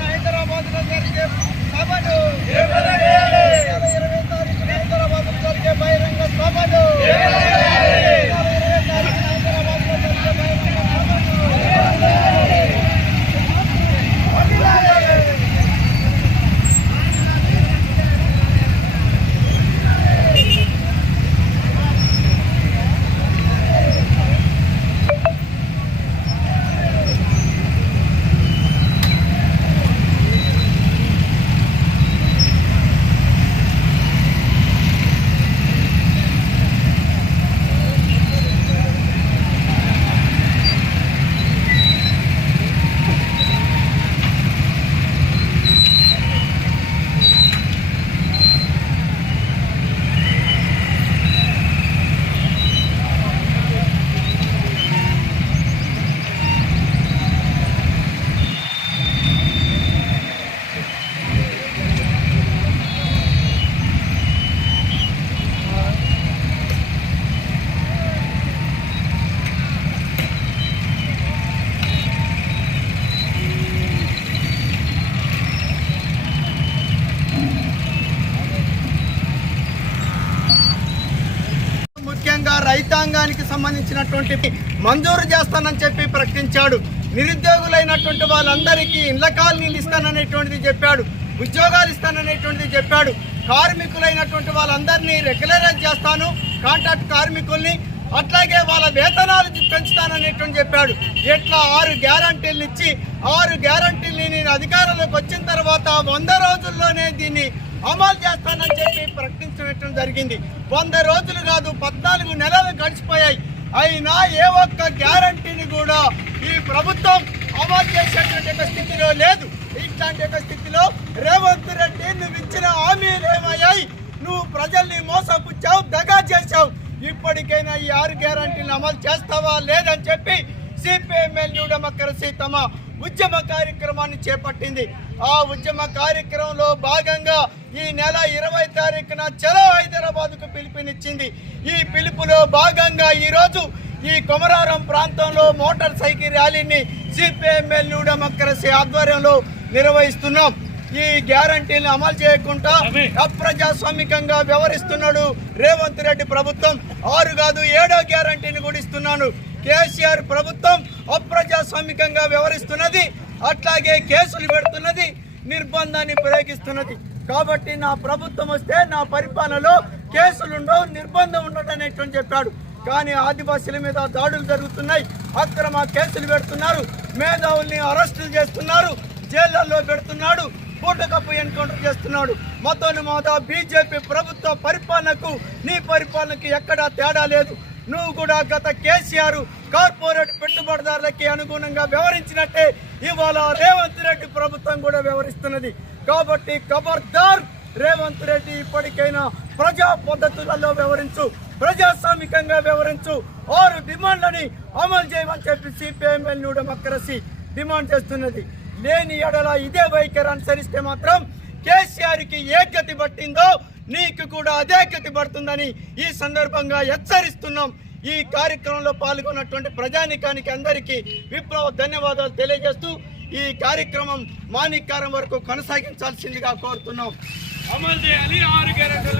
హైదరాబాద్లో జరిగే సభలు, హైదరాబాద్లో జరిగే బహిరంగ సభలు, ముఖ్యంగా రైతాంగానికి సంబంధించినటువంటి మంజూరు చేస్తానని చెప్పి ప్రకటించాడు. నిరుద్యోగులైనటువంటి వాళ్ళందరికీ ఇళ్ల కాలనీలు ఇస్తాననేటువంటిది చెప్పాడు, ఉద్యోగాలు ఇస్తాననేటువంటిది చెప్పాడు. కార్మికులైనటువంటి వాళ్ళందరినీ రెగ్యులరైజ్ చేస్తాను, కాంట్రాక్ట్ కార్మికుల్ని, అట్లాగే వాళ్ళ వేతనాలు పెంచుతాననేటువంటి చెప్పాడు. ఇట్లా 6 గ్యారంటీలు ఇచ్చి 6 గ్యారంటీల్ని నేను అధికారంలోకి వచ్చిన తర్వాత 100 రోజుల్లోనే దీన్ని అమలు చేస్తానని చెప్పి ప్రకటించడం జరిగింది. 100 రోజులు కాదు, 14 నెలలు గడిచిపోయాయి. అయినా ఏ ఒక్క గ్యారంటీని కూడా ఈ ప్రభుత్వం అమలు చేసేటువంటి స్థితిలో లేదు. ఇట్లాంటి స్థితిలో రేవంత్ రెడ్డి నువ్వు ఇచ్చిన హామీలు ఏమయ్యాయి? నువ్వు ప్రజల్ని మోసపుచ్చావు, దగా చేశావు. ఇప్పటికైనా ఈ 6 గ్యారంటీలను అమలు చేస్తావా లేదని చెప్పి సిపిఎంఎల్ న్యూ డెమోక్రసీ తమ ఉద్యమ కార్యక్రమాన్ని చేపట్టింది. ఆ ఉద్యమ కార్యక్రమంలో భాగంగా ఈ నెల 20 తారీఖున చలో హైదరాబాద్కు పిలుపునిచ్చింది. ఈ పిలుపులో భాగంగా ఈరోజు ఈ కొమరారం ప్రాంతంలో మోటార్ సైకిల్ ర్యాలీని సిపిఎంఎల్ న్యూ డెమోక్రసీ ఆధ్వర్యంలో నిర్వహిస్తున్నాం. ఈ గ్యారంటీని అమలు చేయకుండా అప్రజాస్వామికంగా వ్యవహరిస్తున్నాడు రేవంత్ రెడ్డి ప్రభుత్వం. 6 కాదు 7వ గ్యారంటీని కూడా ఇస్తున్నాను. కేసీఆర్ ప్రభుత్వం అప్రజాస్వామికంగా వ్యవహరిస్తున్నది, అట్లాగే కేసులు పెడుతున్నది, నిర్బంధాన్ని ప్రయోగిస్తున్నది. కాబట్టి నా ప్రభుత్వం వస్తే నా పరిపాలనలో కేసులు ఉండవు, నిర్బంధం ఉండదు అనేటువంటి చెప్పాడు. కానీ ఆదివాసీల మీద దాడులు జరుగుతున్నాయి, అక్రమ కేసులు పెడుతున్నారు, మేధావుల్ని అరెస్టులు చేస్తున్నారు, జైళ్లలో పెడుతున్నాడు, పూటకప్పు ఎన్కౌంటర్ చేస్తున్నాడు. మతోన్మాద బీజేపీ ప్రభుత్వ పరిపాలనకు నీ పరిపాలనకు ఎక్కడా తేడా లేదు. నువ్వు కూడా గత కేసీఆర్ కార్పొరేట్ పెట్టుబడిదారులకి అనుగుణంగా వ్యవహరించినట్టే ఇవాళ రేవంత్ రెడ్డి ప్రభుత్వం కూడా వ్యవహరిస్తున్నది. కాబట్టి ఖబర్దార్ రేవంత్ రెడ్డి, ఇప్పటికైనా ప్రజా పద్ధతులలో వ్యవహరించు, ప్రజాస్వామికంగా వ్యవహరించు, 6 డిమాండ్లని అమలు చేయమని చెప్పి సిపిఎంఎల్ న్యూ డెమోక్రసీ డిమాండ్ చేస్తున్నది. లేని ఎడల ఇదే వైఖరి అనుసరిస్తే మాత్రం కేసీఆర్కి ఏ గతి పట్టిందో నీకు కూడా అదే గతి పడుతుందని ఈ సందర్భంగా హెచ్చరిస్తున్నాం. ఈ కార్యక్రమంలో పాల్గొన్నటువంటి ప్రజానికానికి అందరికీ విప్లవ ధన్యవాదాలు తెలియజేస్తూ ఈ కార్యక్రమం మాణిక్యారం వరకు కొనసాగించాల్సిందిగా కోరుతున్నాం. అమలు చేయాలి 6 గ్యారెంటీలు.